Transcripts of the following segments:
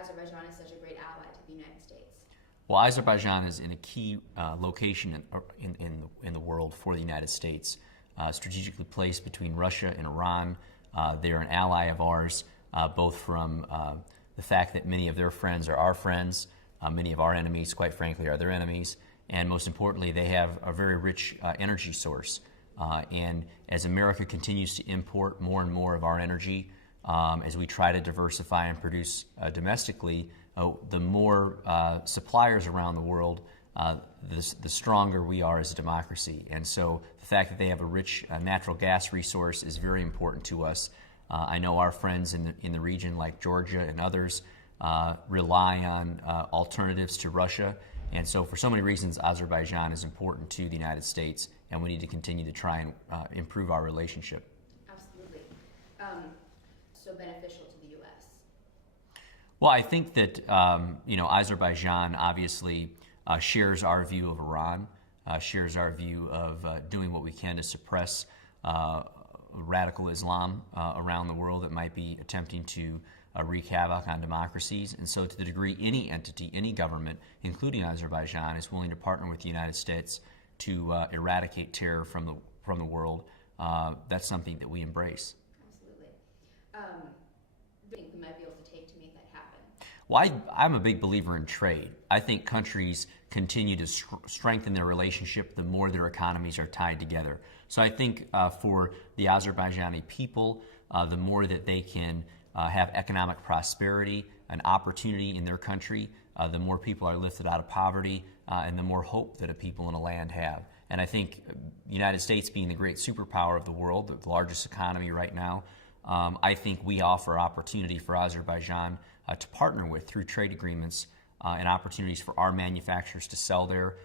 Azerbaijan is such a great ally to the United States? Well, Azerbaijan is in a key location in the world for the United States, strategically placed between Russia and Iran. They're an ally of ours, both from the fact that many of their friends are our friends, many of our enemies, quite frankly, are their enemies, and most importantly, they have a very rich energy source. And as America continues to import more and more of our energy, as we try to diversify and produce domestically, the more suppliers around the world, the stronger we are as a democracy. And so the fact that they have a rich natural gas resource is very important to us. I know our friends in the region, like Georgia and others, rely on alternatives to Russia. And so for so many reasons, Azerbaijan is important to the United States, and we need to continue to try and improve our relationship. Absolutely. So beneficial to the U.S.? Well, I think that, Azerbaijan obviously shares our view of Iran, shares our view of doing what we can to suppress radical Islam around the world that might be attempting to wreak havoc on democracies. And so to the degree any entity, any government, including Azerbaijan, is willing to partner with the United States to eradicate terror from the world, that's something that we embrace. Absolutely. What do you think we might be able to take to make that happen? Well, I'm a big believer in trade. I think countries continue to strengthen their relationship the more their economies are tied together. So I think for the Azerbaijani people, the more that they can have economic prosperity and opportunity in their country, the more people are lifted out of poverty, and the more hope that a people in a land have. And I think the United States being the great superpower of the world, the largest economy right now, I think we offer opportunity for Azerbaijan to partner with through trade agreements and opportunities for our manufacturers to sell there,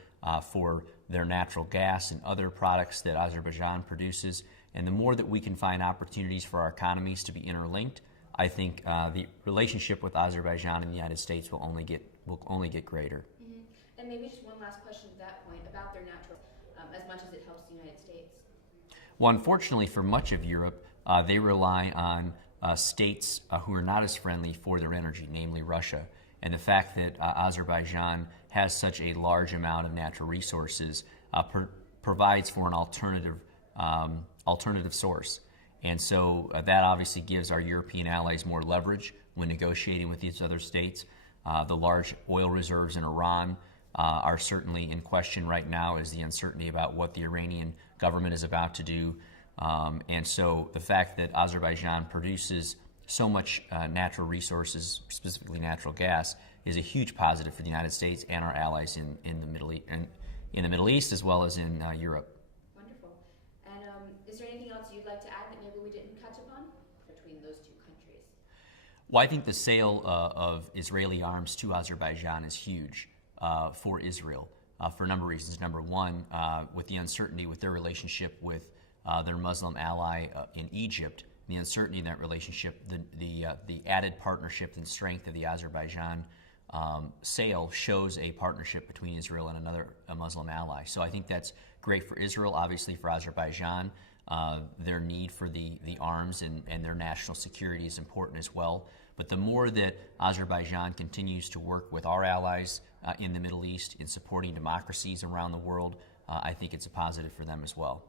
for their natural gas and other products that Azerbaijan produces. And the more that we can find opportunities for our economies to be interlinked, I think the relationship with Azerbaijan and the United States will only get greater. Mm-hmm. And maybe just one last question to that point about their natural, as much as it helps the United States. Well, unfortunately, for much of Europe, they rely on states who are not as friendly for their energy, namely Russia. And the fact that Azerbaijan has such a large amount of natural resources provides for an alternative source. And so that obviously gives our European allies more leverage when negotiating with these other states. The large oil reserves in Iran are certainly in question right now, as the uncertainty about what the Iranian government is about to do. And so the fact that Azerbaijan produces so much natural resources, specifically natural gas, is a huge positive for the United States and our allies in the Middle East as well as in Europe. Wonderful. And is there anything else you'd like to add that maybe we didn't touch upon between those two countries? Well, I think the sale of Israeli arms to Azerbaijan is huge for Israel for a number of reasons. Number one, with the uncertainty with their relationship with their Muslim ally in Egypt, the uncertainty in that relationship, the added partnership and strength of the Azerbaijan sale shows a partnership between Israel and a Muslim ally. So I think that's great for Israel, obviously for Azerbaijan. Their need for the arms and their national security is important as well. But the more that Azerbaijan continues to work with our allies in the Middle East in supporting democracies around the world, I think it's a positive for them as well.